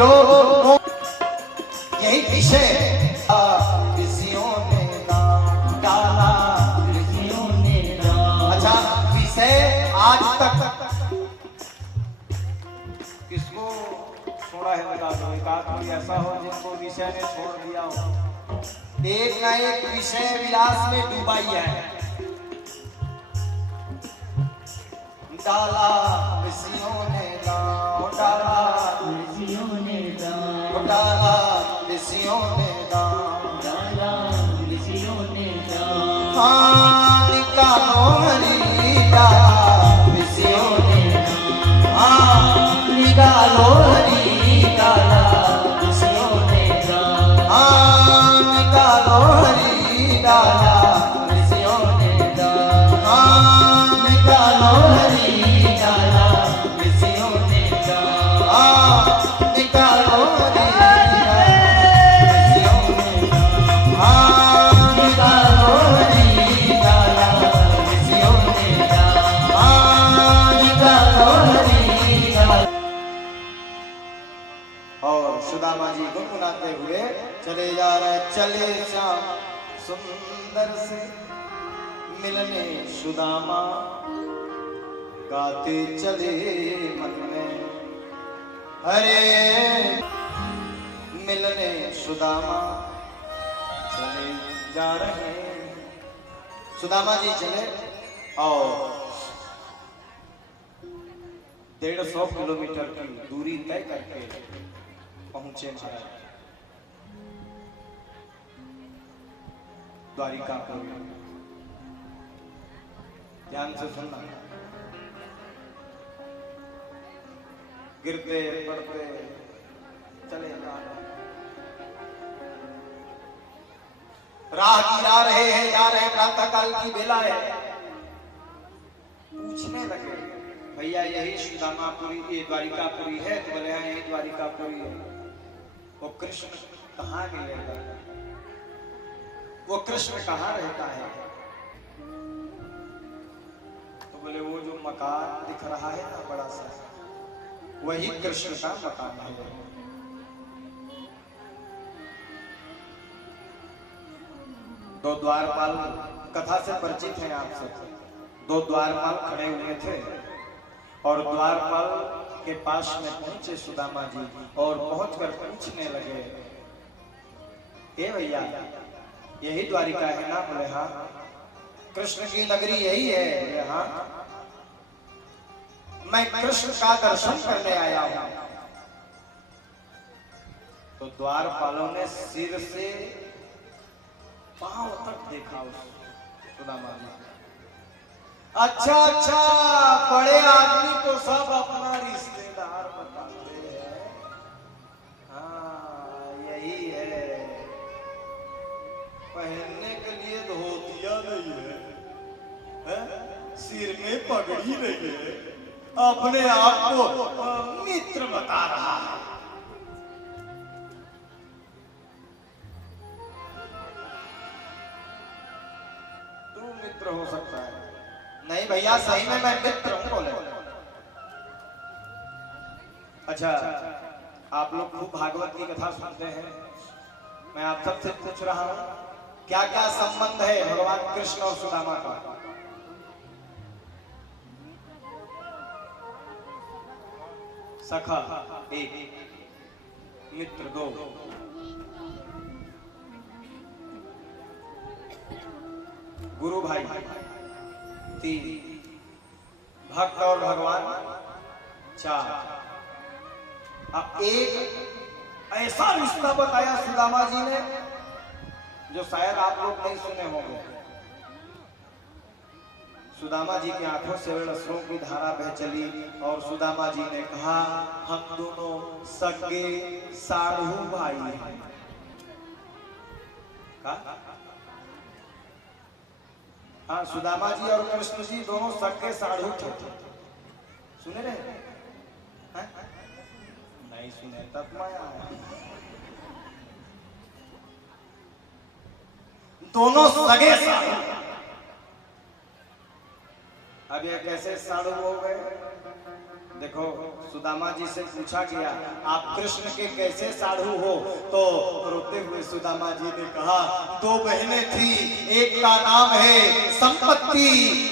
लोग यही विषय ऋषियों ने डाला, ऋषियों ने डाला। अच्छा, विषय आज तक किसको छोड़ा है बता दो। एक आदमी ऐसा हो जिनको विषय ने छोड़ दिया हो। एक ना एक विषय विलास में डूबाई है। डाला ऋषियों ने दांव, डाला ऋषियों ने दांव, डाला ऋषियों ने दांव, डाला ऋषियों ने दांव। हाँ निकालो हरी, डाला ऋषियों ने दांव, हाँ निकालो हरी, डाला ऋषियों ने दांव, हाँ निकालो हरी, डाला ऋषियों ने दांव, हाँ निकालो हरी, डाला ऋषियों ने दांव, हाँ निकालो हरी, ऋषियों ने दांव, हाँ निकालो हरी, डाला ऋषियों ने दांव, हाँ निकालो हरी, डाला। और सुदामा जी गुनगुनाते हुए चले जा रहे। चले श्याम सुंदर से मिलने सुदामा, गाते चले मन में हरे। मिलने सुदामा चले जा रहे। सुदामा जी चले और 150 किलोमीटर की दूरी तय करके पहुंचे महाराज द्वारिकापुर। ध्यान से सुनना। गिरते पड़ते चले जा रहे। राहगीर आ रहे हैं, जा रहे हैं, प्रातः काल की बेला है। पूछने लगे भैया यही सुदामापुरी, ये द्वारिकापुरी है? तो बोले हाँ यही द्वारिकापुरी है। वो कृष्ण कहाँ मिलेगा? वो कृष्ण कहाँ रहता है? तो बोले वो जो मकान दिख रहा है ना बड़ा सा, वही कृष्ण का मकान है। दो द्वारपाल कथा से परिचित हैं आप सब। दो द्वारपाल खड़े हुए थे और द्वारपाल के पास में पहुंचे सुदामा जी और पहुंचकर पूछने लगे, हे भैया यही द्वारिका है ना? बोले हाँ। कृष्ण की नगरी यही है? बोले हाँ। मैं कृष्ण का दर्शन करने आया हूं। तो द्वारपालों ने सिर से पांव तक देखा उस सुदामा जी। अच्छा अच्छा, बड़े आदमी को सब अपना रिश्तेदार बताते हैं। हाँ यही है। पहनने के लिए धोतिया नहीं है, सिर में पगड़ी नहीं है, अपने आप को मित्र बता रहा है। तू मित्र हो सकता है? नहीं भैया सही में मैं मित्र हूं। बोले अच्छा, आप लोग खूब भागवत की कथा सुनते हैं। मैं आप सबसे पूछ रहा हूं क्या क्या संबंध है भगवान कृष्ण और सुदामा का? सखा 1, मित्र 2, गुरु भाई 3, भक्त और भगवान 4। अब एक ऐसा रिश्ता बताया सुदामा जी ने जो शायद आप लोग नहीं सुने होंगे। सुदामा जी की आंखों से अश्रुओं की धारा बह चली और सुदामा जी ने कहा हम दोनों सगे साढ़ू भाई हैं। हाँ, सुदामा जी और कृष्ण जी दोनों सगे साढ़ू थे। सुने रहे? नहीं सुने तब मैं आया। दोनों सगे साढ़ू। अब ये कैसे साधु हो गए? देखो सुदामा जी से पूछा गया आप कृष्ण के कैसे साधु हो, तो रोते हुए सुदामा जी ने कहा दो बहनें थी, एक का नाम है संपत्ति,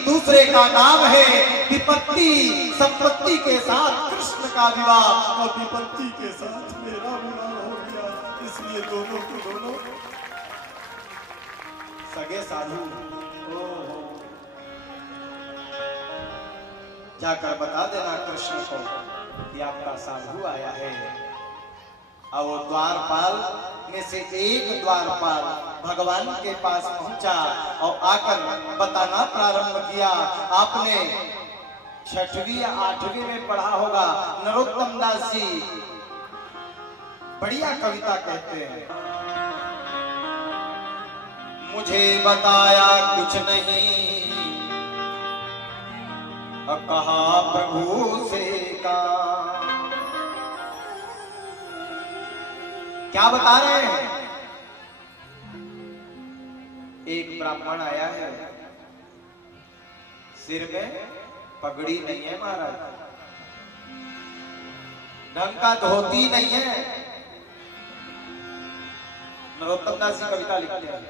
दूसरे का नाम है विपत्ति। संपत्ति के साथ कृष्ण का विवाह और विपत्ति के साथ मेरा विवाह हो गया, इसलिए दोनों को दोनों सगे साधु। जाकर बता देना कृष्ण को कि आपका साधु आया है। और वो द्वारपाल में से एक द्वारपाल भगवान के पास पहुंचा और आकर बताना प्रारंभ किया। आपने 6वीं या 8वीं में पढ़ा होगा, नरोत्तम दास जी बढ़िया कविता कहते हैं, मुझे बताया कुछ नहीं, कहा प्रभु से का। क्या बता रहे हैं? एक ब्राह्मण आया है, सिर में पगड़ी नहीं है महाराज, ढंग का धोती नहीं है। नरोत्तम दास जी कविता लिखते हैं,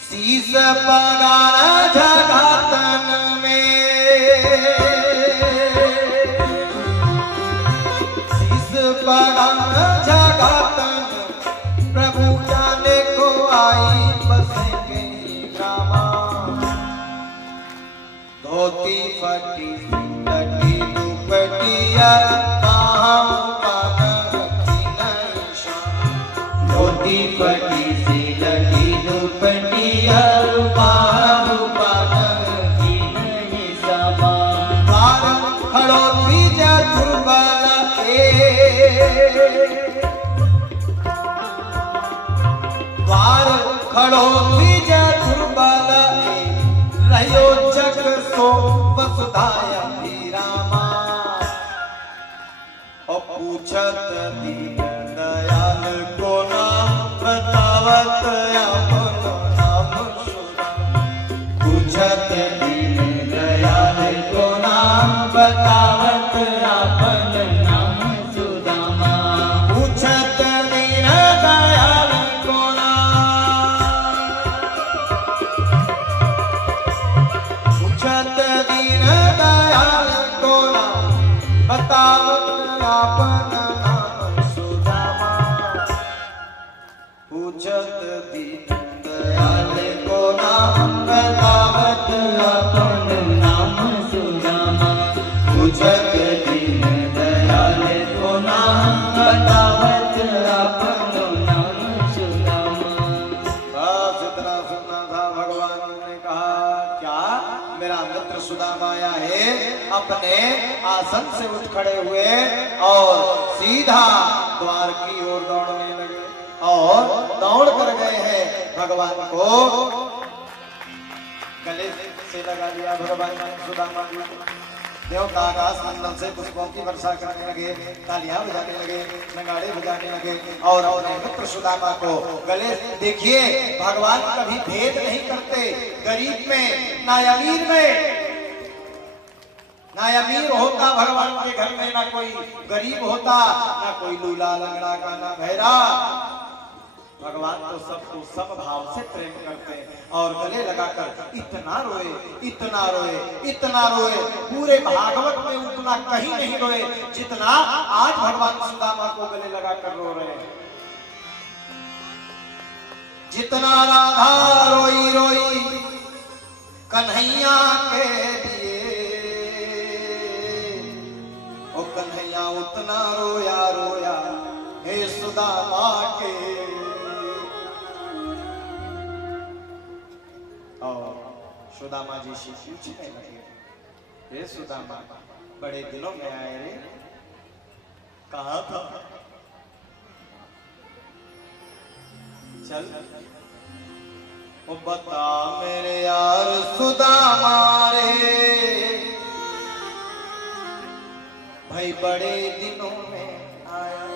शीश पगारा जगतन में, शीश पगारा जगतन, प्रभु जाने को आई बसेंगे रामा। धोती फटी लटी दुपटिया, धोती फटी सी लटी दुपटिया, खड़ो बीज दुर्बल, रहियो जग सो वसुधाया रामा। और पूछत दीन दयाल को नाम, बतावत अपन नाम सुदामा। पूछत दीन दयाल को नाम, बतावत अपन नाम सुदामा। पूछत दीन दयाल को दीन दयाल को नाम, बतावत अपन नाम सुदामा। पूछत दीन दयाल को नाम, बतावत अपन नाम सुदामा। पूछत दीन दयाल को नाम, बतावत अपन नाम सुदामा। बस इतना सुनना था। भगवान ने कहा क्या मेरा मित्र सुदामा आया है। अपने आसन से उठ खड़े हुए और सीधा द्वार की ओर दौड़ने लगे और दौड़ कर गए हैं। भगवान को गले से लगा लिया। भगवान सुदामा जी देवता आकाश मंडल से पुष्पों की वर्षा करने लगे, तालियां बजाने लगे, नगाड़े बजाने लगे और अपने मित्र सुदामा को गले। देखिए भगवान कभी भेद नहीं करते, गरीब में ना अमीर में। ना अमीर होता भगवान के घर में, ना कोई गरीब होता, ना कोई लूला लंगड़ा का, ना भैरा। भगवान तो सबको सब भाव से प्रेम करते हैं। और गले लगाकर इतना रोए, इतना रोए, इतना रोए, पूरे भागवत में उतना कहीं नहीं रोए जितना आज भगवान सुदामा को गले लगाकर रो रहे हैं। जितना राधा रोई रोई कन्हैया के लिए, ओ कन्हैया उतना रोया रोया हे सुदामा के। और सुदामा जी से पूछने लगे, हे सुदामा बड़े दिनों में आए रे, कहाँ था? चल ओ बता मेरे यार सुदामा रे, भाई बड़े दिनों में आया।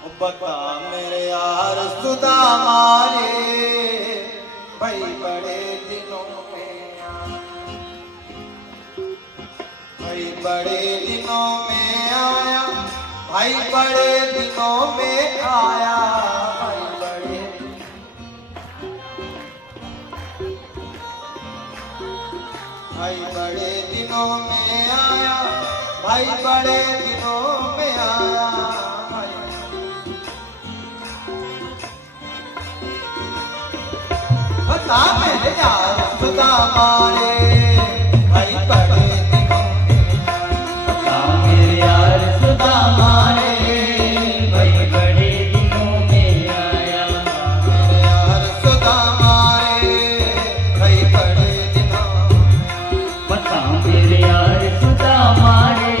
ओ बता मेरे यार सुदामा रे, भाई बड़े दिनों में आया। बड़े दिनों में आया, भाई बड़े दिनों में आया, भाई बड़े दिनों में आया, भाई बड़े दिनों में आया। बता मेरे यार खुदा मारे, भाई बड़े दिनों में आया। बता मेरे यार खुदा मारे, भाई बड़े दिनों में आया। मेरे यार खुदा मारे, भाई बड़े दिनों में आया। बता मेरे यार खुदा मारे,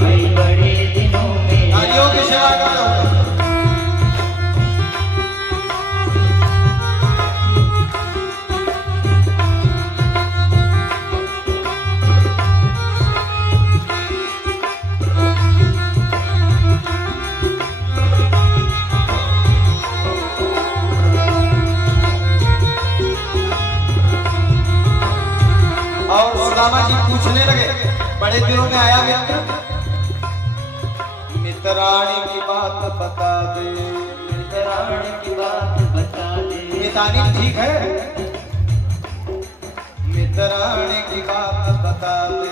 भाई बड़े दिनों में आया। नारियों की सेवा करो। और सुदामा जी पूछने लगे, बड़े दिनों में आया मित्र, मित्राणी की बात बता दे, मित्राणी की बात बता दे। मितानी ठीक है, मित्राणी की बात बता दे,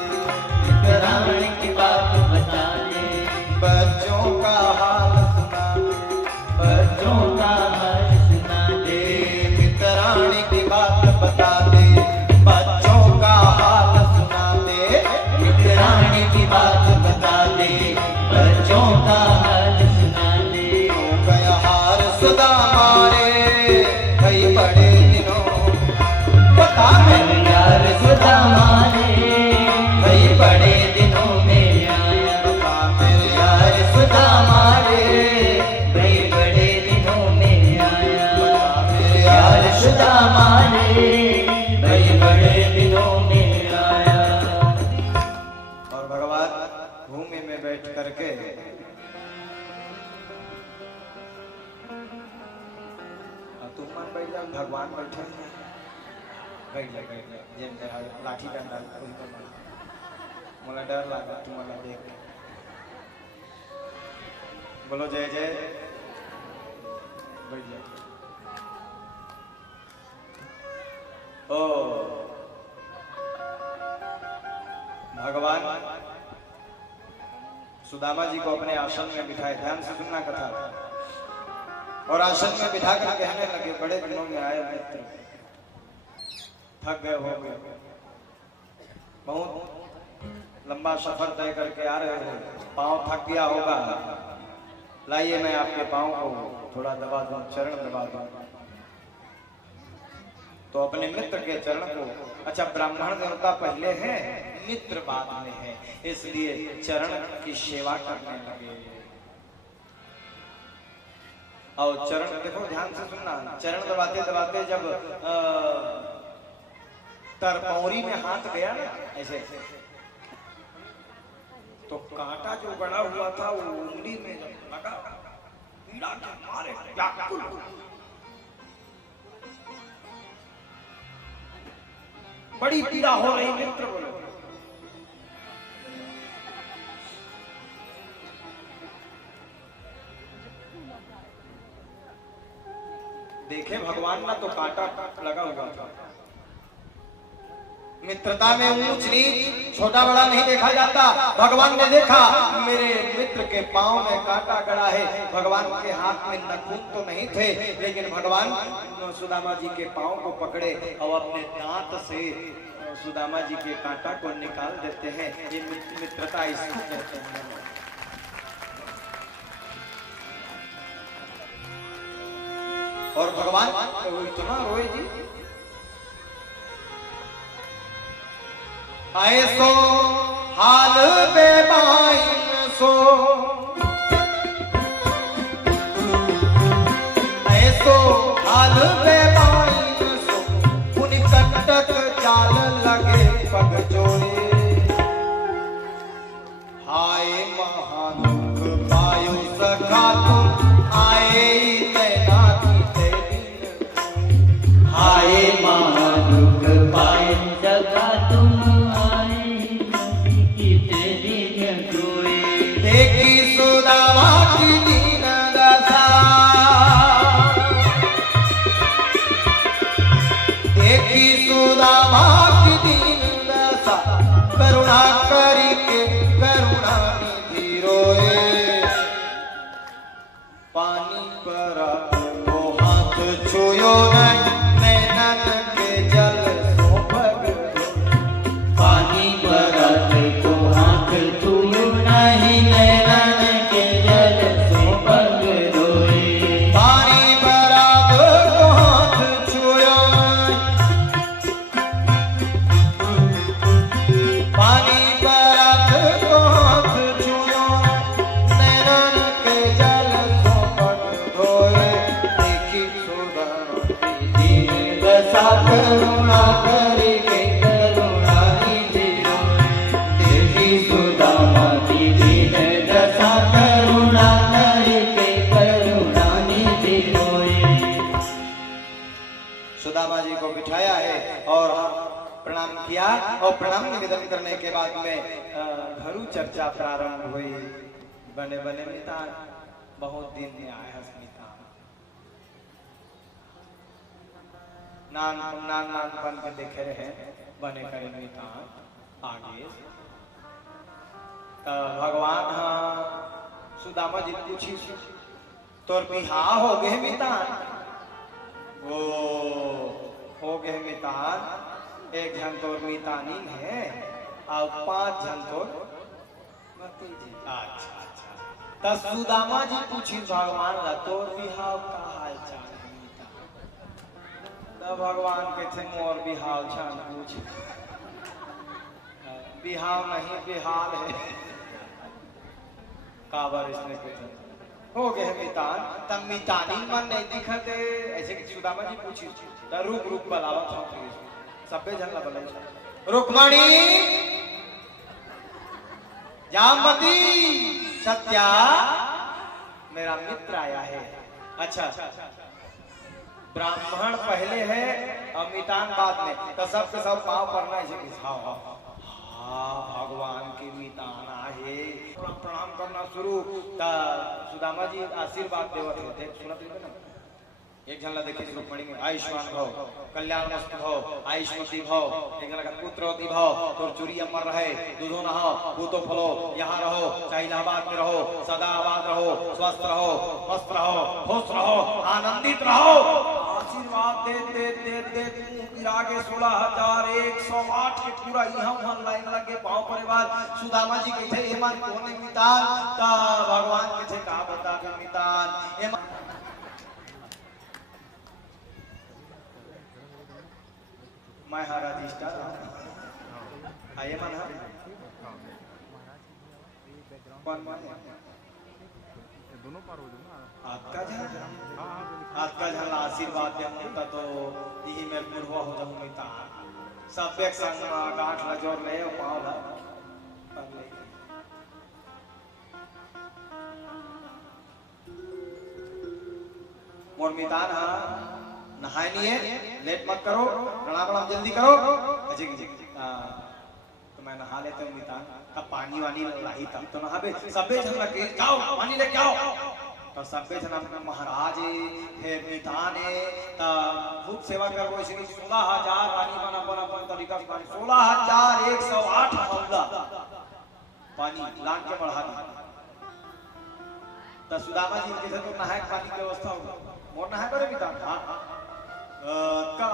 मित्राणी की बात बता दे। बच्चों का हाल सुना दे, बच्चों का हाल सुना दे। मित्राणी की बात बता दे, बच्चों का हाल सुना दे, मित्राणी की बात बता दे, बच्चों का हाल सुना दे। हो गया हार सुदामा रे, भाई बड़े दिनों बता मेरे यार खुदा मारे, भाई बड़े दिनों में आया। बता मेरे यार खुदा मारे, भाई बड़े दिनों में आया। बता मेरे यार यार खुदा मारे, भाई बड़े दिनों में आया। और भगवान भूमि में बैठ करके तुम मन बैठ जाओ, भगवान बैठे हैं, बैठ जा जेम लाठी डंडा कोई तो मोला डर लगा तुम्हारा देख के। बोलो जय जय, बैठ जा। ओ भगवान सुदामा जी को अपने आसन में बिठाए, ध्यान से सुनना कथा, और आसन में बिठा कर कहने लगे, बड़े दिनों में आए मित्र, थक गए हो गए, बहुत लंबा सफर तय करके आ रहे हो, पांव थक गया होगा, लाइए मैं आपके पांव को थोड़ा दबा दूं, चरण दबा दूं। तो अपने मित्र के चरण को, अच्छा ब्राह्मण देवता पहले हैं, मित्र बाद में है, इसलिए चरण की सेवा करने लगे। और चरण देखो ध्यान से सुनना, चरण दबाते दबाते जब तरपौरी में हाथ गया ना ऐसे, तो कांटा जो गड़ा हुआ था वो उंगली में जब लगा, पीड़ा के मारे व्याकुल, बड़ी पीड़ा हो रही मित्र बोलो। देखे भगवान ना तो कांटा लगा हुआ था। मित्रता में ऊंच नीच छोटा बड़ा नहीं देखा जाता। भगवान ने देखा मेरे मित्र के पांव में कांटा गड़ा है। भगवान के हाथ में नखून तो नहीं थे, लेकिन भगवान सुदामा जी के पांव को पकड़े और अपने दांत से सुदामा जी के कांटा को निकाल देते हैं। ये मित्रता इसको कहते हैं। और भगवान वो इतना रोए जी, ऐसो हाल बेबाइन सो, ऐसो हाल बेबाइन सो, उन कंटक जाल लगे पग जोड़े। हाय महानुख पायो सखा तुम आए हाय महादुख पाए सखा तुम आए, करुणा करी के करुणा निधि रोए पानी पर तो हाथ छुयो नहीं नैनन के जल सो भग पानी बरत को हाथ छुयो नहीं नैनन के जल से पग धोए पानी बरात को हाथ छुयो पानी बरात को हाथ छुयो नैनन के जल सो पग धोए देखी सुदामा दीन दशा करुणा करी के करुणा निधि रोए देखी सुदामा की दीन दशा करुणा करी के करुणा निधि रोए सुदामा जी को बिठाया है और प्रणाम किया और प्रणाम निवेदन करने के बाद में घरू चर्चा प्रारंभ हुई। बने बने मितान बहुत दिन में आए हैं स्मिता नान नान नान बन के देखे रहे बने करे मितान आगे तो भगवान हाँ सुदामा जी पूछी तोर बिहार हो गए मितान वो हो गए मितान एक जन तोर मितानी है और 5 जन तोर भतीजी। अच्छा अच्छा तो सुदामा जी पूछी भगवान ला तोर बिहाव का हाल चाल है मितान तो भगवान के थे मोर बिहाव छान पूछ बिहाव नहीं बिहाल है काबर इसने पूछा हो गए मितान तब मितानी मन नहीं दिखत ऐसे कि सुदामा जी पूछी तो रुक रुक बलावत हो सबे जन ला बोले रुक्मणी जामवती सत्या मेरा मित्र आया है। अच्छा ब्राह्मण पहले है और मितान बाद में तो सबके सब पाँव पड़ना है हाँ भगवान की मितान आहे प्रणाम करना शुरू ता सुदामा जी आशीर्वाद देवत थे सुनत ना एक झलना देखिए रुक्मणी में आयुष्मान भव कल्याण मस्त भव आयुष्मती भव एक जन का पुत्रवती भव तोर चुरी अमर रहे दूधो नहाओ भूतो फलो यहाँ रहो चाहे इलाहाबाद में रहो सदा आबाद रहो स्वस्थ रहो मस्त रहो खुश रहो आनंदित रहो आशीर्वाद दे दे दे दे गिरागे 16,108 के पूरा यहाँ वहाँ लाइन लगे पाँव पड़े बाद सुदामा जी के थे हेमंत कोने मितान ता भगवान के थे कहा बता के मितान मैं हरा रजिस्टर आइए मन कौन दोनों पार हो जाओ ना आपका झल आशीर्वाद देता तो यही में पूर्व हो जाऊं मिता सब एक संग गांठ ला जोड़ ले और पाँव ला पर ले मोर मितान हाँ नहाए नहीं है लेट मत करो प्रणाम जल्दी करो अजय तो मैं नहा लेता हूँ मितान तब पानी वानी लाई तब तो नहाबे सबे जन लगे जाओ पानी लेके आओ तो सबे जन अपना महाराज है मितान है तब खूब सेवा करो इसलिए 16,000 रानी बना बना अपन तरीका से पानी 16,108 हौला पानी लान के बढ़ा दी तो सुदामा जी के तो नहाए पानी की व्यवस्था होगा मोर नहाए करे मितान हाँ का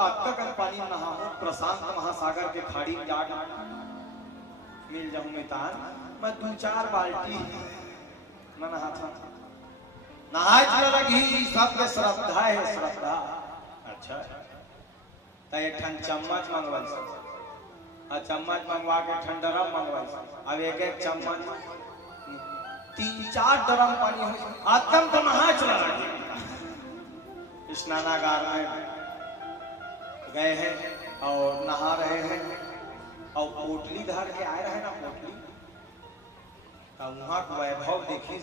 पानी नहा हूँ प्रशांत महासागर के खाड़ी में जाकर मिल जाऊं मितान मैं 2-4 बाल्टी न नहा था नहाए चला लगी सबके श्रद्धा है श्रद्धा। अच्छा तो एक ठन चम्मच मंगवाई और चम्मच मंगवा के ठंडरम मंगवाई अब एक चम्मच 3-4 ड्रम पानी हो आत्म तो नहा चला लगी स्नानागार में गए हैं और नहा रहे हैं और पोटली धर के आए रहे ना पोटली वहां का वैभव देखी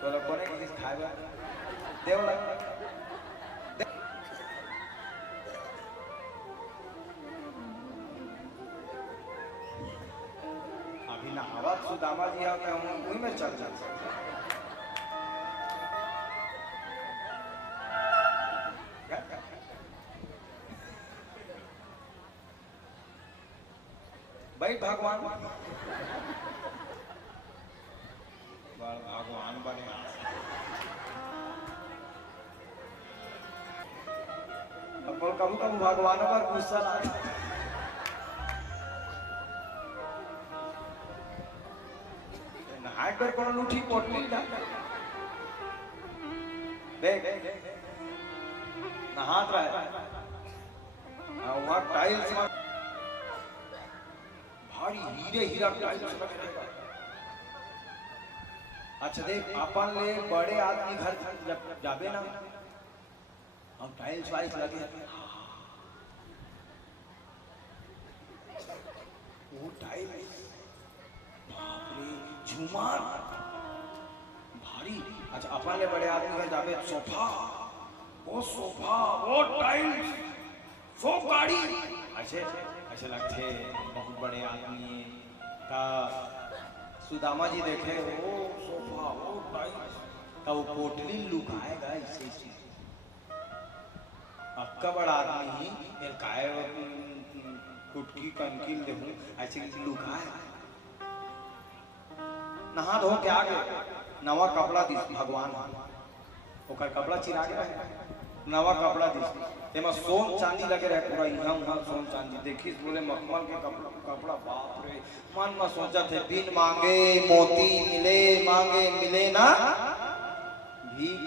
तो लोग कोने किस खाएगा देव लग सुदामा जी आते हैं वही में चल जाते भाई भगवान भगवान बने अब कभी कभी भगवान पर गुस्सा हाथ पर कोनो लूठी पोटली ना देख नहात रहे वहां टाइल्स भारी हीरे हीरा टाइल्स लगे रहेगा। अच्छा देख अपन ले बड़े आदमी घर जब जाबे ना हम टाइल्स वाइल्स लगे वो टाइल्स झूमर भारी। अच्छा अपन ले बड़े आदमी घर जाबे सोफा वो टाइल्स वो गाड़ी ऐसे लगते बहुत बड़े आदमी का। सुदामा जी देखे वो सोफा वो टाइल्स का वो पोटली लुकाएगा ऐसे आपका बड़ा आदमी ये काय कुटकी कंकील देहूं ऐसे लुकाएगा। नहा धो के आगे नवा कपड़ा दिस भगवान ओकर कपड़ा चिरा के रहे नवा कपड़ा दिस तेमा सोन चांदी लगे रहे पूरा यहाँ वहाँ सोन चांदी देखी बोले मखमल के कपड़ा बाप रे मन में सोचा थे बिन मांगे मोती मिले मांगे मिले ना भीख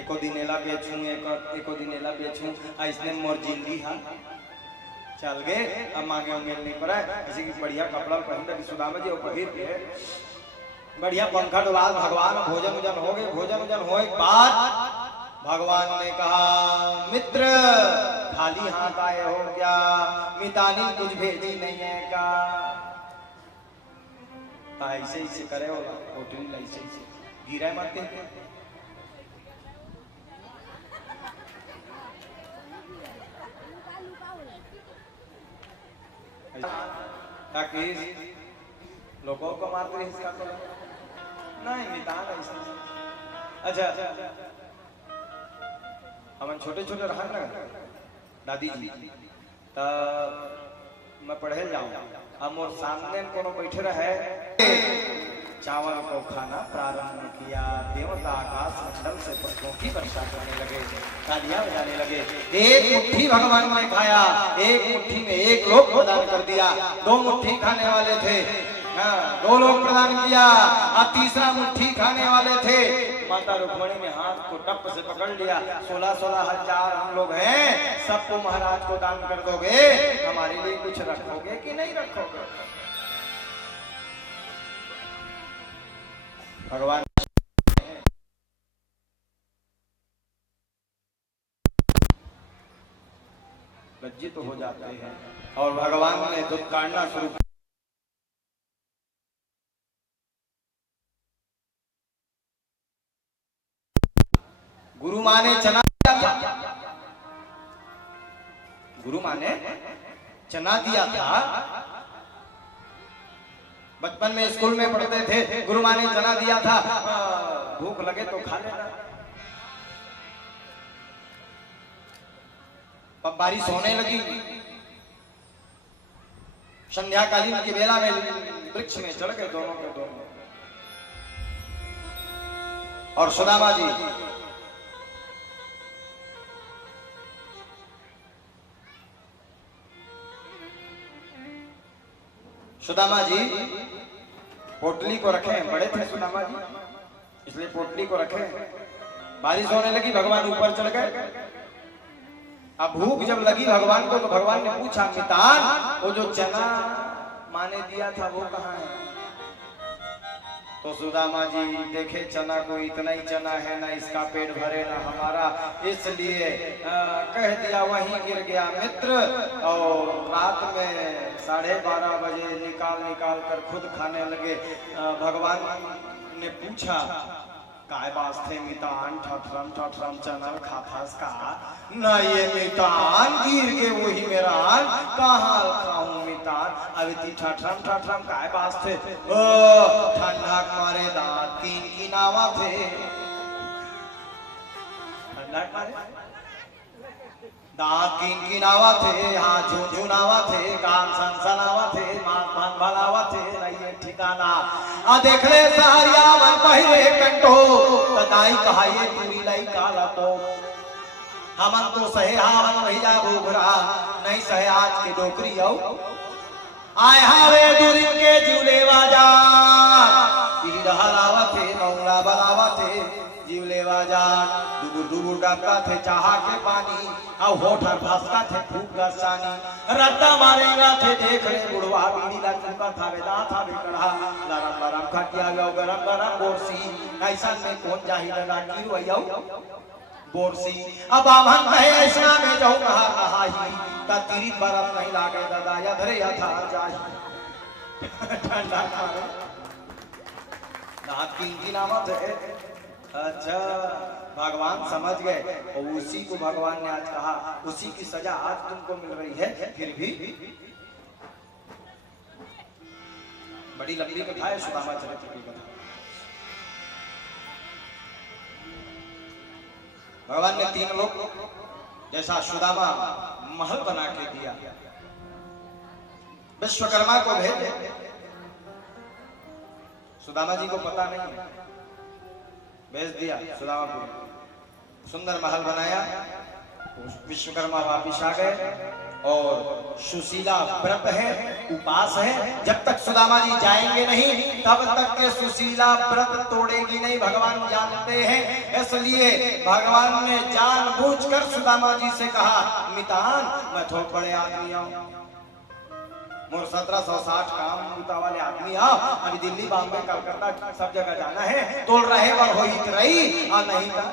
एको दिन एला बेचूं एको दिन एला बेचूं ऐसने मोर जिंदगी हा चल गए अब मांगे होंगे नहीं पड़ा ऐसे कि बढ़िया कपड़ा पहन के सुदामा जी पहिर के बढ़िया पंखा डोला भगवान भोजन उजन हो गए भोजन उजन हो एक बाद भगवान ने कहा मित्र खाली हाथ आए हो क्या मितानी कुछ भेजी नहीं है क्या ऐसे ऐसे करे हो होटल ऐसे ऐसे गिरा मत ताकि लोगों को मारते हैं इसका तो नहीं मितान ऐसा। अच्छा हम छोटे छोटे रहा ना दादी जी तब मैं पढ़े जाऊं हम और सामने कोनो बैठे रहे चावल को खाना प्रारंभ किया देवता आकाश मंडल से पुष्पों की वर्षा करने लगे तालियां बजाने लगे। एक मुट्ठी भगवान ने खाया एक मुट्ठी में एक लोग प्रदान कर दिया दो मुट्ठी खाने वाले थे दो लोग प्रदान किया और तीसरा मुट्ठी खाने वाले थे माता रुक्मणी ने हाथ को टप से पकड़ लिया 16-16 हजार हम लोग हैं सबको महाराज को दान कर दोगे हमारे लिए कुछ रखोगे कि नहीं रखोगे। भगवान लज्जित हो जाते हैं और भगवान ने दुत्कारना शुरू गुरु माँ ने चना दिया था गुरु माँ ने चना दिया था बचपन में स्कूल में पढ़ते थे गुरु माँ ने चना दिया था भूख लगे तो खा लेना। अब बारिश होने लगी संध्याकालीन की बेला में वृक्ष में चढ़ गए दोनों के दोनों और सुदामा जी पोटली को रखे बड़े थे सुदामा जी इसलिए पोटली को रखे बारिश होने लगी भगवान ऊपर चढ़ गए। अब भूख जब लगी भगवान को तो भगवान ने पूछा मितान वो जो चना माने दिया था वो कहाँ है। तो सुदामा जी देखे चना को इतना ही चना है ना इसका पेट भरे ना हमारा इसलिए कह दिया वहीं गिर गया मित्र। और रात में 12:30 बजे निकाल कर खुद खाने लगे। भगवान ने पूछा काय वास्ते मितान ठठरम चनल खाथास का न ये मितान गिर के वही मेरान कहाँ खाऊं मितान अभी ती ठठरम काय वास्ते ओ ठंडा मारे दांत की नावा थे ठंडा मारे दांत किनकिनावा थे हाँ झुनझुनावा थे कान सनसनावा थे मान भलावा थे नहीं ठिकाना आ देख ले सहरिया मन पहले कंटो तदाई कहाये पूरी लाई काला तो हमन तो सहे हावन भैया घोघरा नहीं सहे आज के डोकरी आओ आय हावे दूरिन के झूले बाजार इधरावा थे मौला बलावा थे जीवले बाजार डुबुर डाका थे चाहा के पानी और होठर भासका थे फूक गसानी रद्दा मारेगा थे देख ले बुढ़वा बीड़ी ला चुका था वेदा था बिकड़ा लरम खटिया गयो गरम बोरसी ऐसा में कौन जाही लगा की रोइयो बोरसी अब आमन कहे ऐसा में जाऊं कहा ही ता तिरी बरफ नहीं लागे दादा या धरे या था जाही ठंडा मारे दांत की नामत है। अच्छा भगवान समझ गए और उसी को भगवान ने आज कहा उसी की सजा आज तुमको मिल रही है। फिर भी बड़ी लंबी कथा है सुदामा चरित्र की कथा। भगवान ने 3 लोग जैसा सुदामा महल बना के दिया विश्वकर्मा को भेजे। सुदामा जी को पता नहीं भेज दिया सुदामा को सुंदर महल बनाया। विश्वकर्मा वापिस आ गए और सुशीला व्रत है उपास है जब तक सुदामा जी जाएंगे नहीं तब तक के सुशीला व्रत तोड़ेगी नहीं भगवान जानते हैं। इसलिए भगवान ने जानबूझकर सुदामा जी से कहा मितान मैं थोड़े बड़े आदमी आऊं मोर 1760 काम बूता वाले आदमी आओ अभी दिल्ली बॉम्बे कलकत्ता सब जगह जाना है तोड़ रहे पर हो रही आ नहीं का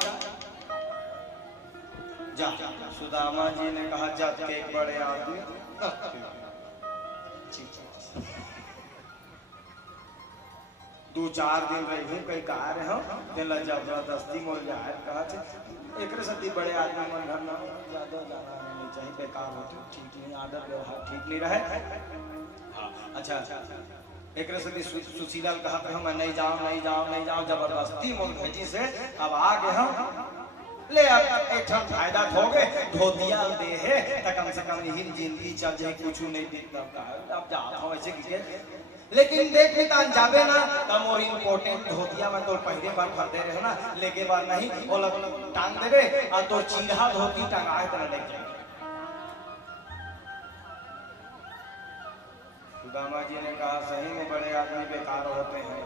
जा। सुदामा जी ने कहा जब के एक बड़े आदमी 2-4 दिन रही कई कहा रहे हो दिल जबरदस्ती मोल जाए कहा एक सदी बड़े आदमी मन घर ना ज्यादा जाना नहीं चाहिए बेकार होते ठीक नहीं आदत व्यवहार ठीक नहीं रहे। अच्छा एक सदी सुशीला कहा कि मैं नहीं जाऊं जबरदस्ती मोल भेजी से अब आ गए हम ले अब एक फायदा हो गए धोतिया दे है त कम से कम यही जिंदगी चल जाए कुछ नहीं दिखता अब जाता हूं ऐसे की लेकिन देख मितान जाबे ना त मोर इम्पोर्टेंट धोतिया में तो पहले बार भर दे रहे हो ना लेके बार नहीं वो टांग देबे और तो चीढ़ा धोती टंगाए तरह लेके जाए। सुदामा जी ने कहा सही में बड़े आदमी बेकार होते हैं।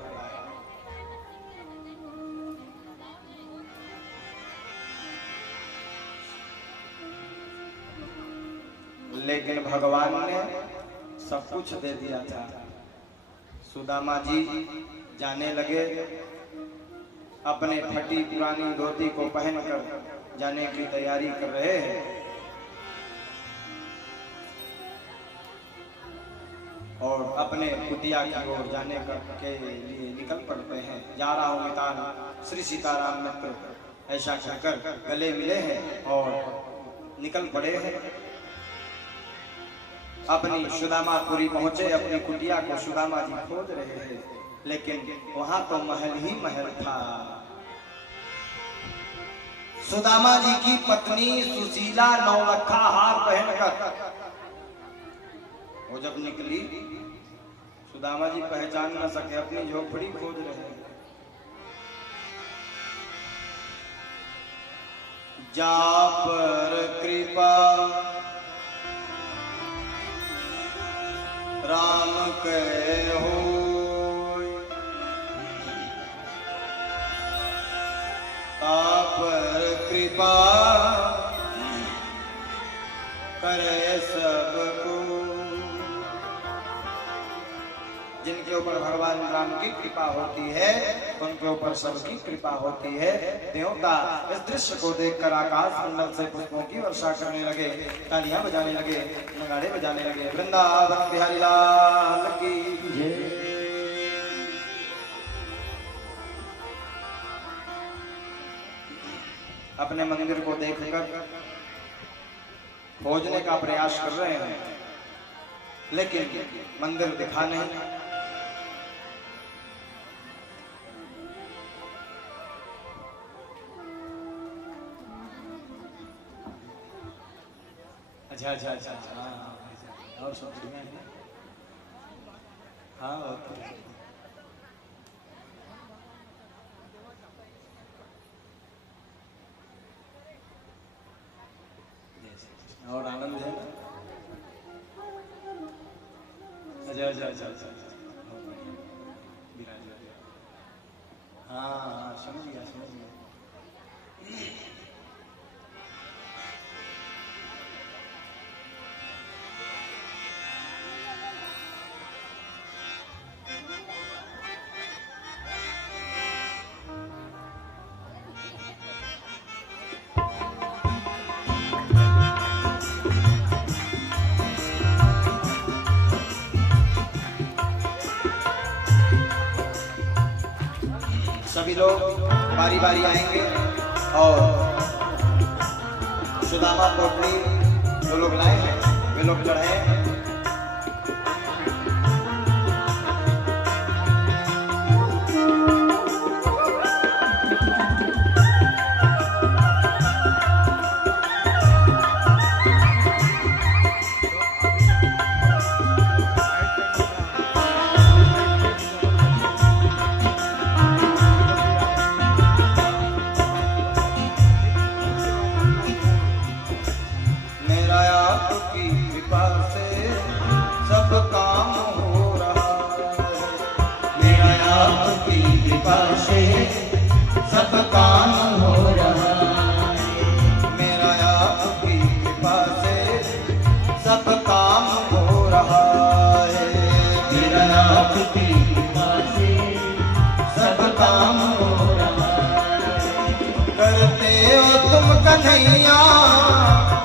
लेकिन भगवान ने सब कुछ दे दिया था। सुदामा जी जाने लगे अपने फटी पुरानी धोती को पहनकर जाने की तैयारी कर रहे हैं और अपने कुटिया की ओर जाने के लिए निकल पड़ते हैं। जा रहा हूँ मितान श्री सीताराम मित्र ऐसा कहकर गले मिले हैं और निकल पड़े हैं। अपनी सुदामापुरी पहुंचे अपनी कुटिया को सुदामा जी खोज रहे हैं लेकिन वहां तो महल ही महल था। सुदामा जी की पत्नी सुशीला नौलखा हार पहनकर वो जब निकली सुदामा जी पहचान न सके अपनी झोपड़ी खोज रहे हैं। जा पर कृपा राम कहे हो पर कृपा करे सबको। जिनके ऊपर भगवान राम की कृपा होती है उनके ऊपर सबकी कृपा होती है। देवता इस दृश्य को देखकर आकाश मंडल से पुष्पों की वर्षा करने लगे, तालियां बजाने लगे, नगाड़े बजाने लगे। वृंदावन बिहारी लाल की जय। अपने मंदिर को देखकर खोजने का प्रयास कर रहे हैं, लेकिन मंदिर दिखा नहीं। अच्छा अच्छा अच्छा, हाँ और सब बढ़िया है। हाँ ओके, और आनंद है ना। अच्छा अच्छा अच्छा अच्छा, हाँ हाँ समझ गया समझ गया। सभी लोग बारी बारी आएंगे और सुदामा पोटली जो लोग लाए हैं वे लोग चढ़ाए। सब काम हो रहा है, मेरा आपकी कृपा से सब काम हो रहा है, मेरा आपकी कृपा से सब काम हो रहा है। करते हो तुम कन्हैया,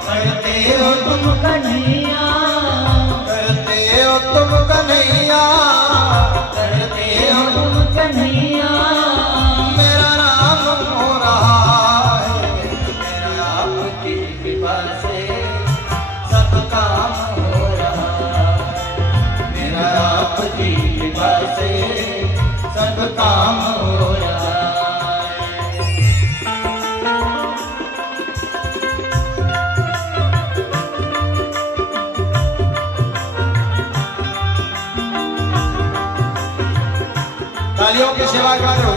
करते हो तुम कन्हैया, करते हो तुम कन्हैया, करते हो तुम कन्हैया। मेरा नाम हो रहा है, मेरा आपकी कृपा से सब काम हो रहा है, मेरा आपकी कृपा से सब काम हो रहा है। तालियों की सेवा कर रहे हो।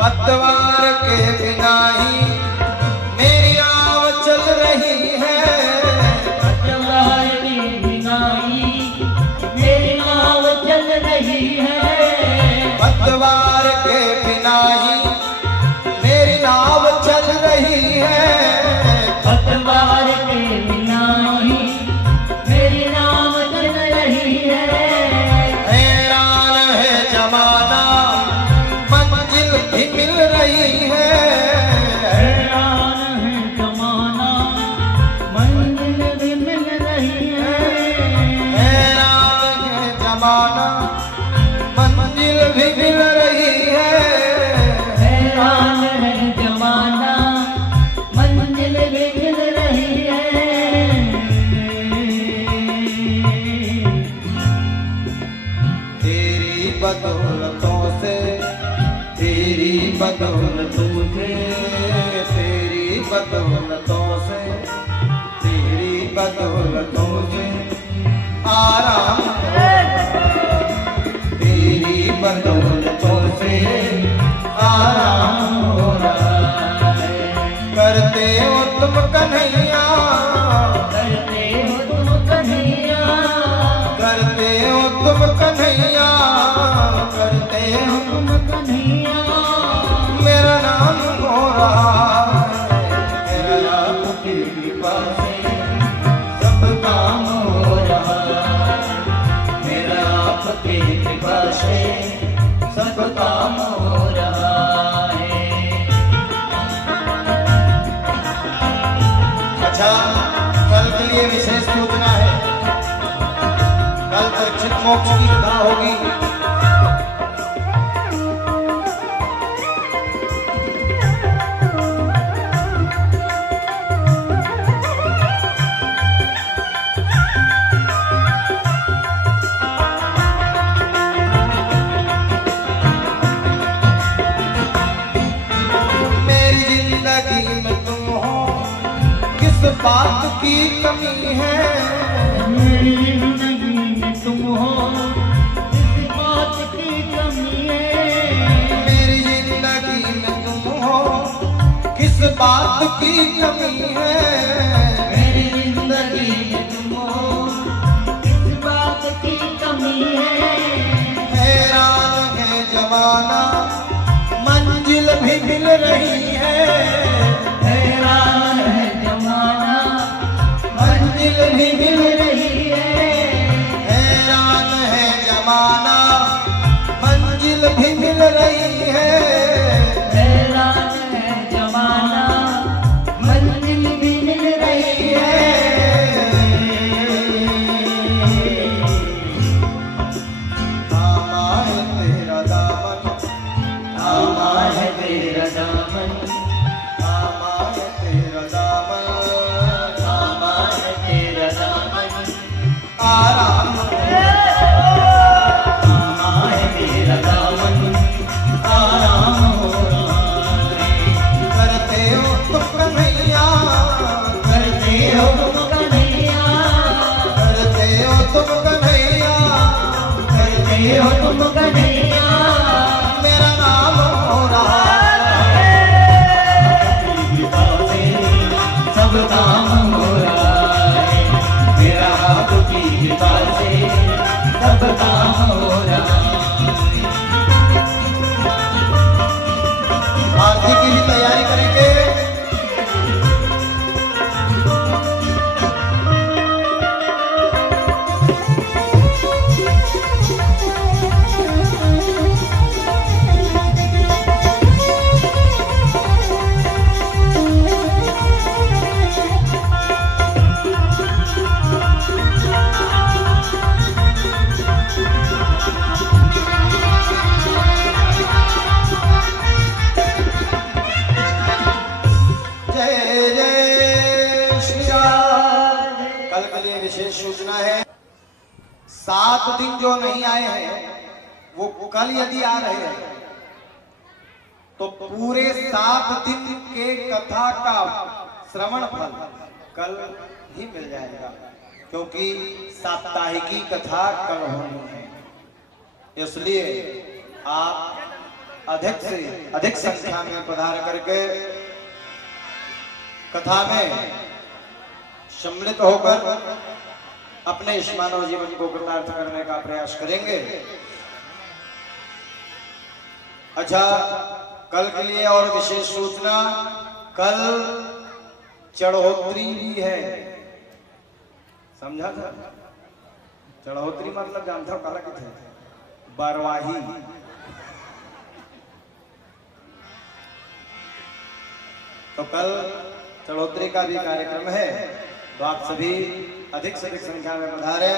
पतवार के बिना ही मेरी आव चल रही है, पतवार के बिना ही मेरी नाव चल रही है, पतवार के बिना ही मेरी नाव चल रही है, पतवार के बिना ही मेरी नाव चल रही है। हैरान है जमाना मंजिल भी मिल रही है, हैरान है जमाना मंजिल भी मिल रही है, हैरान है जमाना मंजिल भी मिल रही है, हैरान है जमाना मंजिल भी मिल रही है। तेरी बदौलतों से, तेरी बदौलतों से, तेरी बदौलतों से, तेरी बदौलतों से आराम, तेरी बदौलतों से आराम हो रहा है। करते हो तुम कन्हैया, करते हो तुम कन्हैया, करते हो तुम कन्हैया, करते हो तुम कन्हैया। मेरा नाम हो रहा है, मेरा आपकी कृपा से बात की कमी है? मेरी जिंदगी में तुम हो, किस बात की कमी है? मेरी जिंदगी में तुम हो, किस बात की कमी है? मेरी जिंदगी में तुम हो, किस बात की कमी है? हैरान है जमाना, मंजिल भी मिल रही है। हैरान है जमाना, मंजिल भी मिल रही है। हैरान है जमाना, मंजिल भी मिल रही है। हैरान है जमाना, मंजिल भी मिल रही है। थामा है तेरा दामन, थामा है तेरा दामन, थामा है तेरा दामन, थामा है तेरा दामन। आराम थामा है तेरा दामन, आराम हो रहा है। करते हो तुम कन्हैया, करते हो तुम कन्हैया, करते हो तुम कन्हैया, करते हो तुम कन्हैया। मेरा नाम हो रहा कृपा से सब काम हो रहा है। मेरा आपकी कृपा से सब काम हो रहा है। आरती की भी तैयारी करेंगे। जय जय श्री राम। कल के लिए विशेष सूचना है, 7 दिन जो नहीं आए हैं वो कल यदि आ रहे हैं तो पूरे 7 दिन के कथा का श्रवण फल कल ही मिल जाएगा, क्योंकि साप्ताहिकी कथा कल होनी है। इसलिए आप अधिक से अधिक संख्या में पधार करके कथा में सम्मिलित होकर अपने इस मानव जीवन को कृतार्थ करने का प्रयास करेंगे। अच्छा, कल के लिए और विशेष सूचना, कल चढ़ोत्री भी है। समझा था? चढ़ोत्री मतलब जानता हो काला किथे? बारवाही। तो कल चढ़ोत्री का भी कार्यक्रम है, तो आप सभी अधिक से अधिक संख्या में पधारे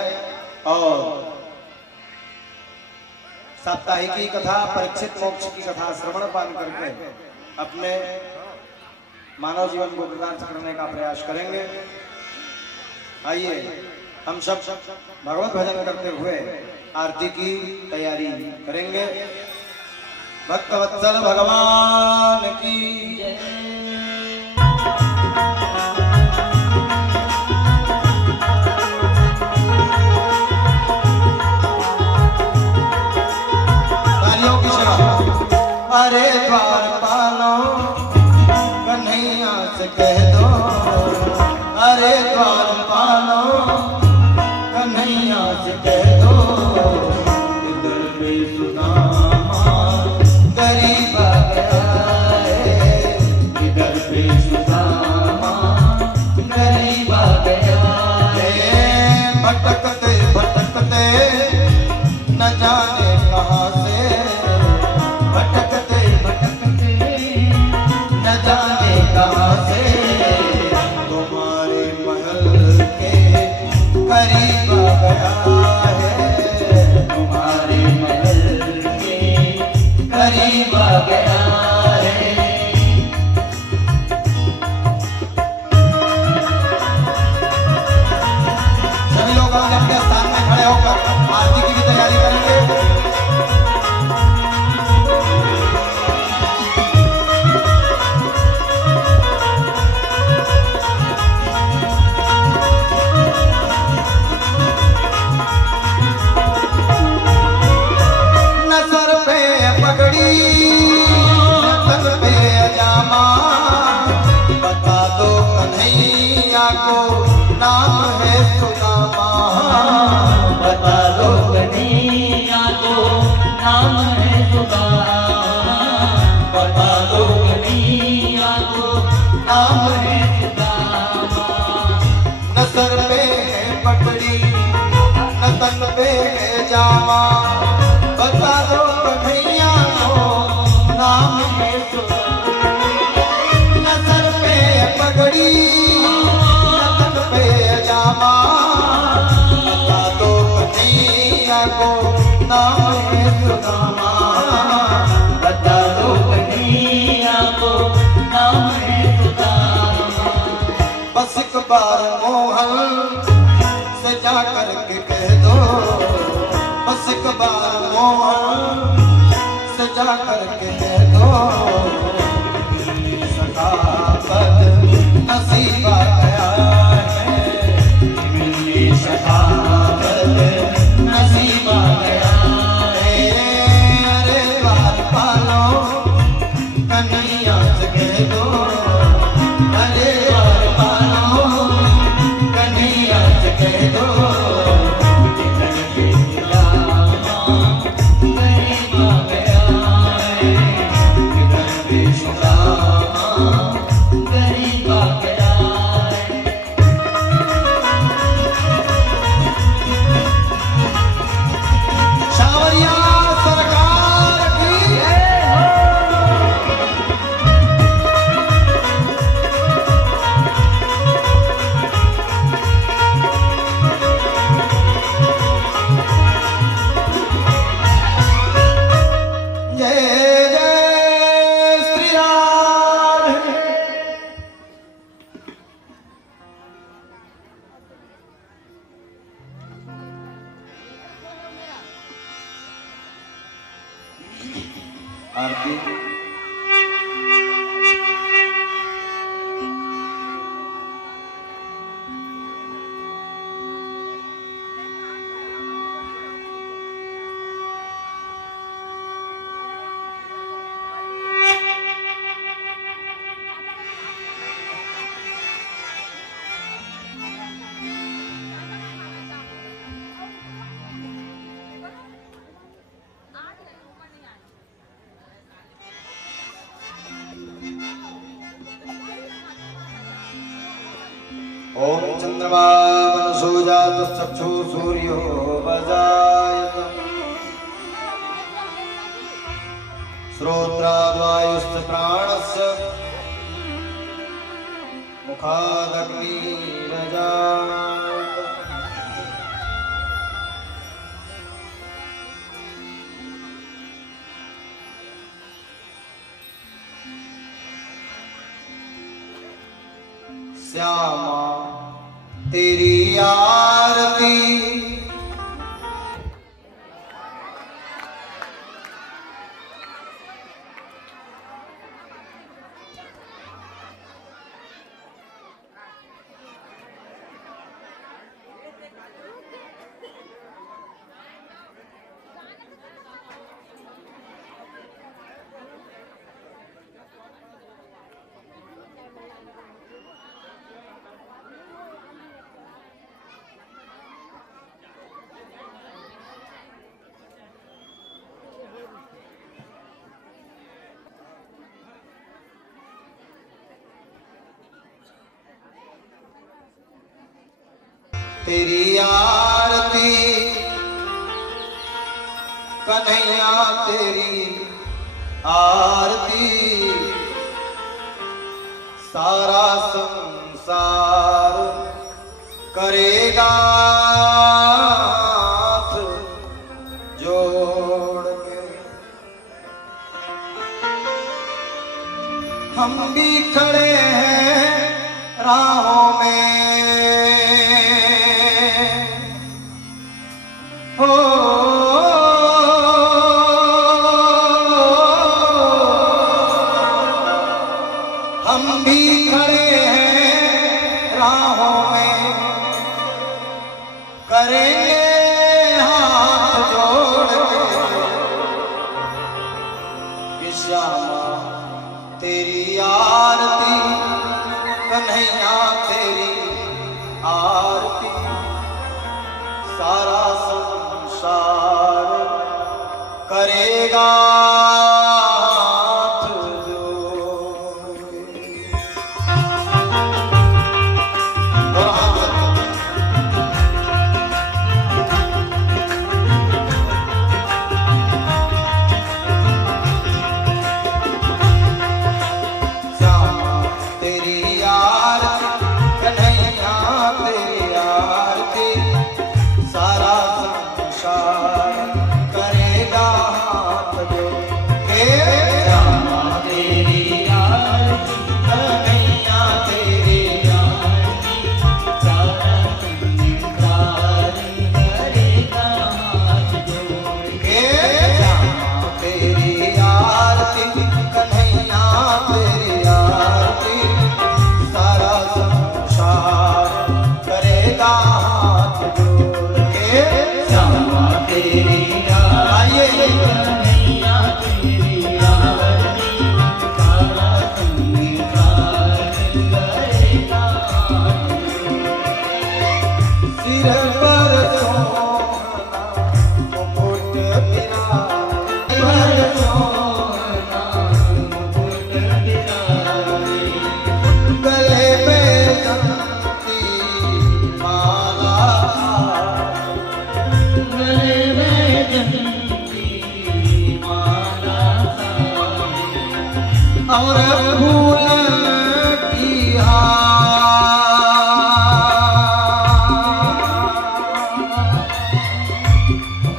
और साप्ताहिकी कथा, परीक्षित मोक्ष की कथा श्रवण पान करके अपने मानव जीवन को कृतार्थ करने का प्रयास करेंगे। आइए हम सब भगवत भजन करते हुए आरती की तैयारी करेंगे। भक्तवत्सल भगवान की जय। अरे द्वारपालो कन्हैया से कह दो, अरे द्वारपालो कन्हैया से कह दो, इधर पे सुदामा गरीब आ गया है, बता दो कन्हैया को नाम है सुदामा। न सर पे है पगड़ी न तन पे है जामा, बता दो कन्हैया को नाम है सुदामा। न सर पे है पगड़ी न तन पे है जामा, बता दो कन्हैया को नाम है सुदामा। बता दो कन्हैया को नाम है सुदामा। बस एक बार मोहन से जा करके कह दो, बस एक बार मोहन से जा करके कह दो, सखावत नसीबा गया है, मिली सखावत नसीबा गया है। अरे द्वार पालो कन्हैया से कह दो, अरे द्वार पालो कन्हैया से कह दो, सावरिया सरकार की जय जय श्री राम। आरती ओम चंद्रमा मनसो जातु चक्षु सूर्यो वजायत, श्रोत्राद्वायुश्च प्राणस्य मुखादग्निरजायत। श्यामा तेरी आरती तेरी आरती कन्हैया तेरी आरती, सारा संसार करेगा हाथ जोड़ के। हम भी खड़े हैं राहों में, हो हम भी खड़े हैं राहों में, करेंगे हाथ जोड़ के। श्यामा तेरी आरती कन्हैया तेरी आरती, सारा संसार करेगा हाथ और फूल की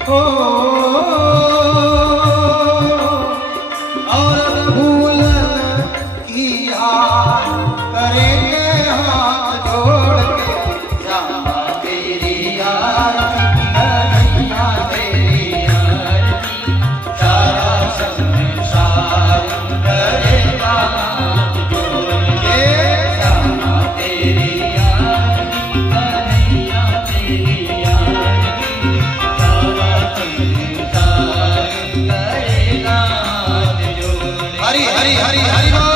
हो और फूल की करेंगे हाथ जोड़ के श्यामा तेरी आरती कन्हैया तेरी आरती सारा संसार करेगा हाथ जोड़ के श्यामा तेरी आरती कन्हैया तेरी आरती सारा संसार करेगा हाथ जोड़ के। हरि हरि हरि हरि बोल।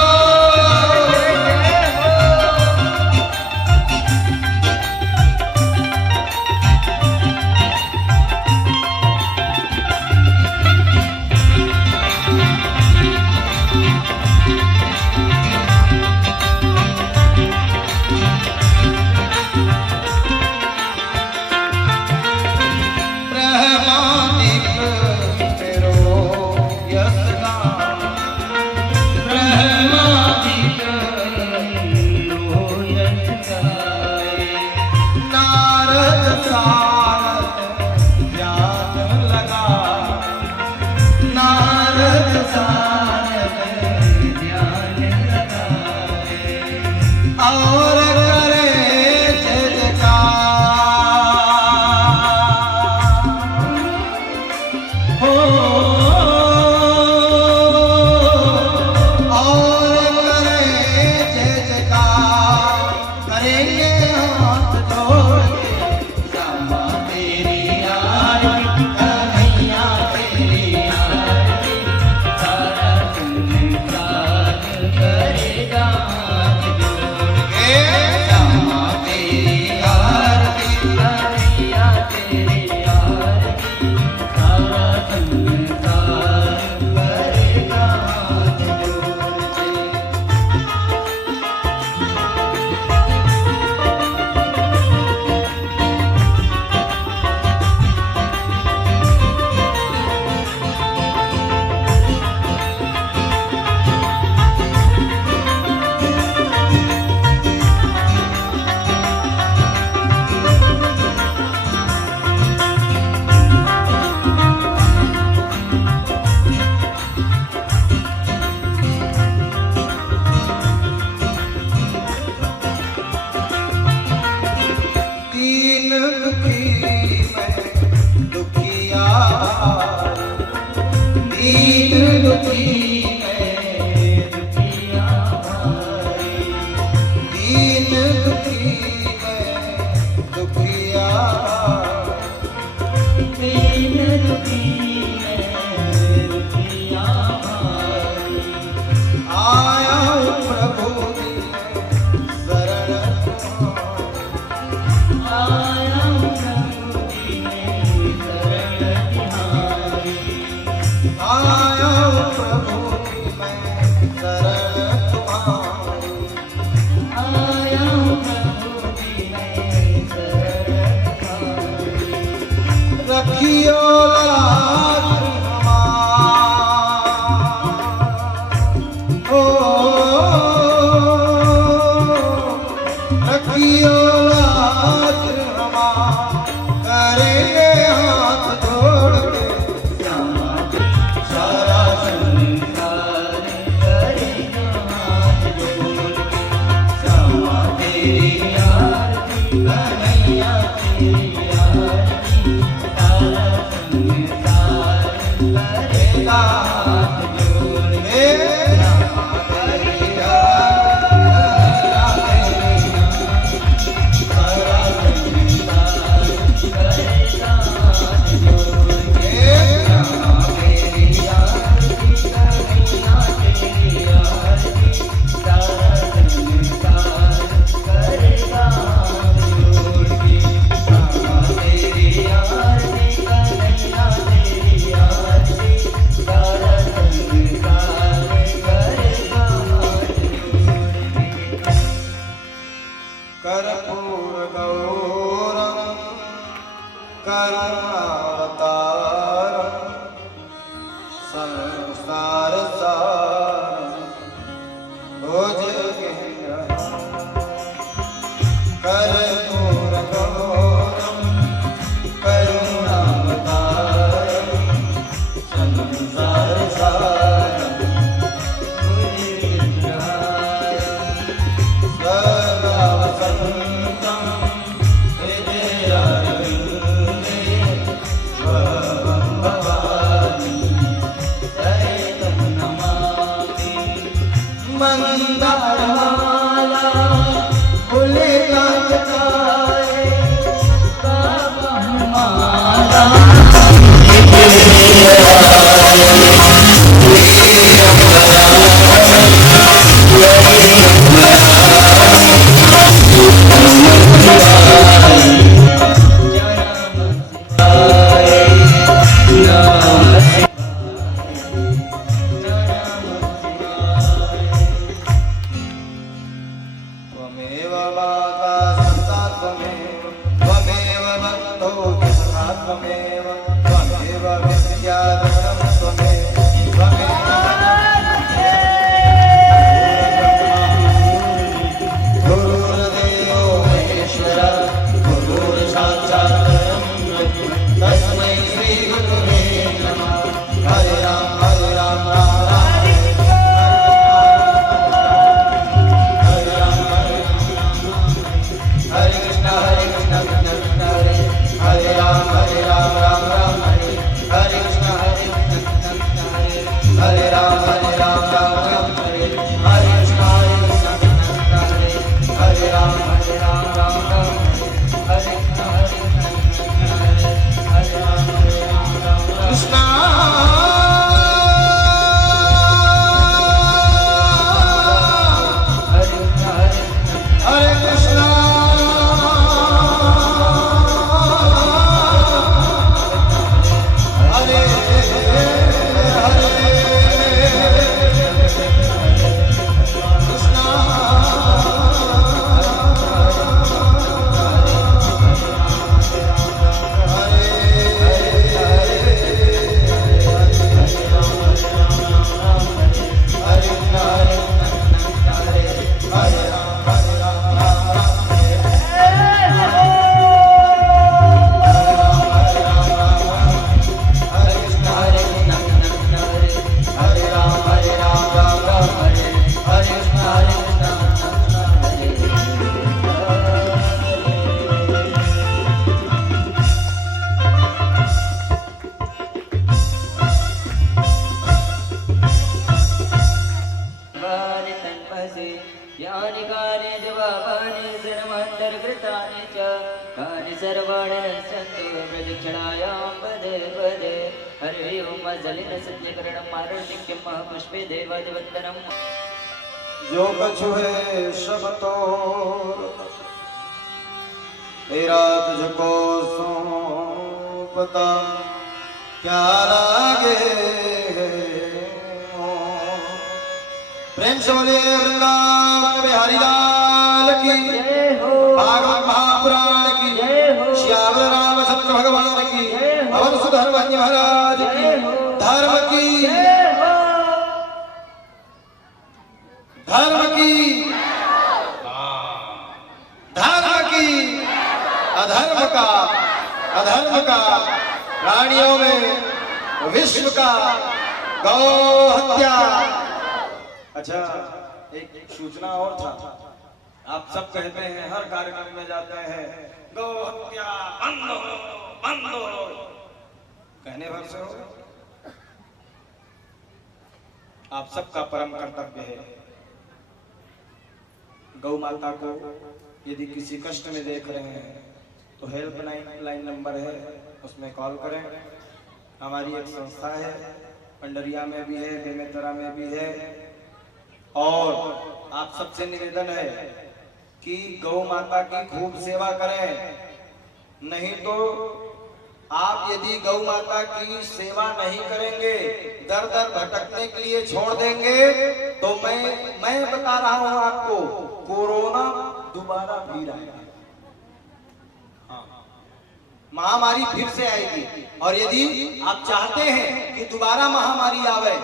ब्रह्मादिक तेरो यश गान ब्रह्मादिक तेरो यश गाए नारद सारद ज्ञान लगा नारद सारद ज्ञान लगाए और करे जय जयकार हो और करे जय जयकार करेंगे हाथ जोड़ के श्यामा तेरी आरती कन्हैया तेरी आरती सारा संसार करेगा हाथ जोड़ के। रोज गहन कर्पूर गौरम करुणावतारम संसार सारम मुनिविग्रहारम सदा वसन्तं हृदयारविन्दे भवं भवानि सहितं नमामि मंदारमाला फुलकांताए काममाला त्वमेव माता सत्ता त्वमेव त्वमेव बन्धो सखा त्वमेव त्वमेव विद्याधरं त्वमेव गुरुर्देवो महेश्वर गुरुर्साक्षात् परब्रह्म तस्मै श्री गुरुवे नमः हरे राम राम राम हरे कृष्ण कृष्ण कृष्ण हरे हरे राम राम राम हरे हरे कृष्ण कृष्ण कृष्ण हरे राम राम राम हरे हरे कृष्ण कृष्ण कृष्ण हरे हरे राम राम हरे कृष्ण हरे राम कृष्ण हरे कृष्ण हरे यानि कानि जवाबानि सर्वान्तर्कृतानि च कानि सर्वाणि नश्यन्तु प्रदक्षिणायां पदे पदे हरि ओं मज्जलिन सत्यकरणं मारुणिक्यं महापुष्पे देवादिवन्दनम् जो कछु है सब तो तेरा तुझको सौंपता क्या लागे प्रेम से बोले वृंदावन बिहारी लाल की भागवत महापुराण की श्याम रामचंद्र भगवान की अवध सुधर्मज्ञ महाराज की धर्म की धर्म की धर्म की अधर्म का अधर्म का प्राणियों में विश्व का गौ हत्या। अच्छा, एक सूचना और था। आप सब कहते हैं हर कार्यक्रम में जाते हैं गौ हत्या बंद हो बंद हो, कहने भर से हो। आप सबका परम कर्तव्य है गौ माता को यदि किसी कष्ट में देख रहे हैं तो हेल्पलाइन नंबर है, उसमें कॉल करें। हमारी एक संस्था है, पंडरिया में भी है, बेमेतरा में भी है। और आप सबसे निवेदन है कि गौ माता की खूब सेवा करें, नहीं तो आप यदि गौ माता की सेवा नहीं करेंगे, दर दर भटकने के लिए छोड़ देंगे, तो मैं बता रहा हूं आपको, कोरोना दोबारा फिर आएगा। महामारी फिर से आएगी। और यदि आप चाहते हैं कि दोबारा महामारी आवे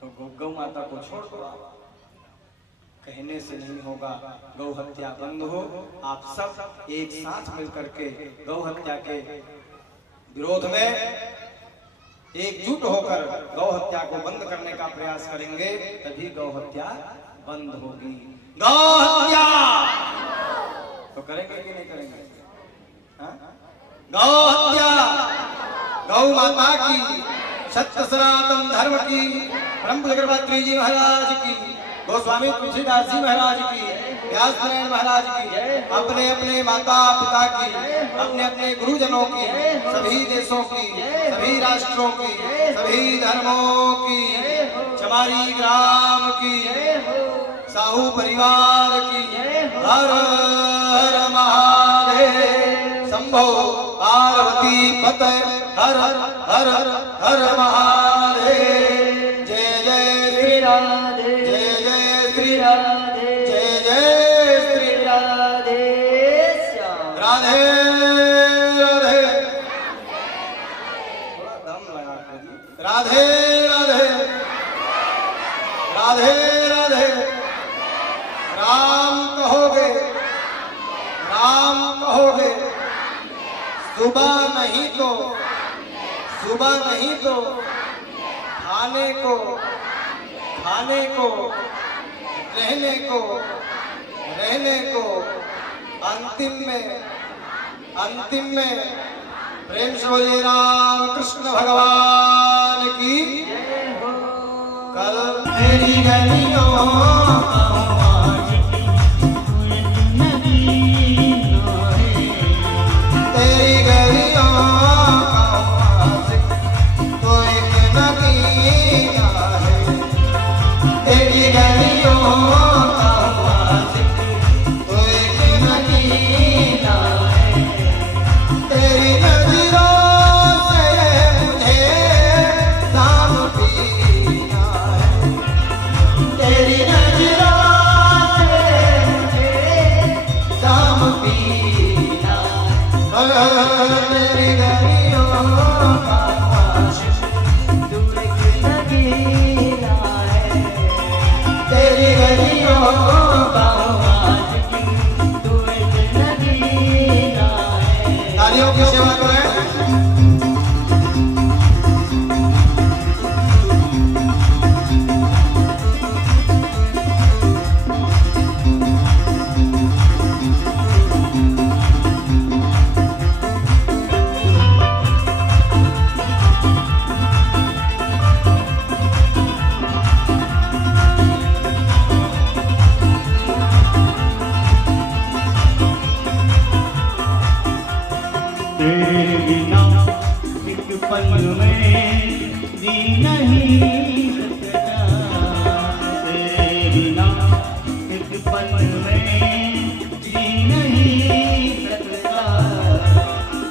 तो गौ माता को छोड़ दो आप। कहने से नहीं होगा, गौ हत्या बंद हो। आप सब एक साथ मिलकर के गौ हत्या के विरोध में एकजुट होकर गौ हत्या को बंद करने का प्रयास करेंगे, तभी गौ हत्या बंद होगी। गौ हत्या तो करेंगे कि नहीं करेंगे? गौ हत्या, गौ माता की, सत्य सनातन धर्म की, ब्रह्म चक्रवर्ती जी महाराज की, गोस्वामी तुलसीदास जी महाराज की, व्यास नारायण महाराज की, अपने अपने माता पिता की, अपने अपने गुरुजनों की, सभी देशों की, सभी राष्ट्रों की, सभी धर्मों की, चमारी ग्राम की, साहू परिवार की, हर हर महादेव, शंभो पार्वती पते, हर हर हर महादेव। जय जय श्री राधे, जय जय श्री राधे, जय जय श्री राधे श्याम। राधे राधे, थोड़ा दम लगा कर, राधे राधे, राधे राधे। राम कहोगे, राम कहोगे, सुबह नहीं तो, सुबह नहीं तो खाने को, खाने को, रहने को, रहने को, अंतिम में, अंतिम में प्रेम से बोलिए राम कृष्ण भगवान की। कल तेरी गलियों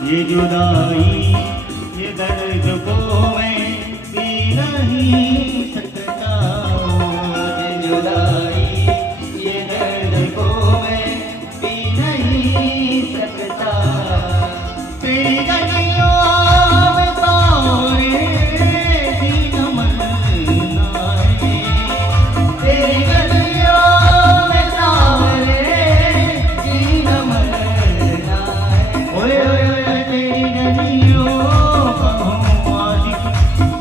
ये जुदाई ये दर्द को मैं पी नहीं सकता, ये जुदाई ये दर्द को मैं पी नहीं सकता। तेरी गलियों में सारे दिन मरना है, तेरी गलियों में सारे दिन मरना है। ओए ओए तेरी गलियों का हूँ आशिक,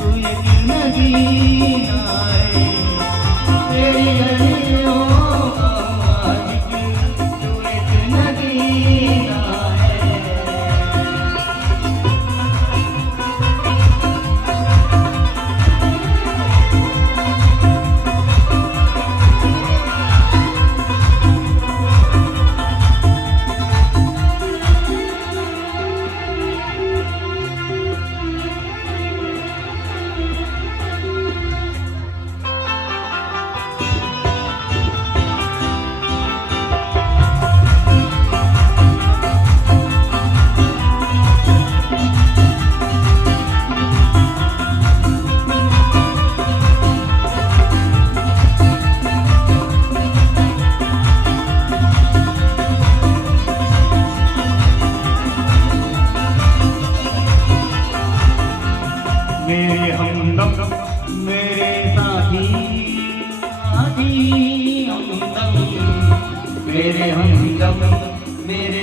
तू यकीन जीना है। तेरी गलियों का हूँ आशिक, तू यकीन जीना है। मेरे हमदम मेरे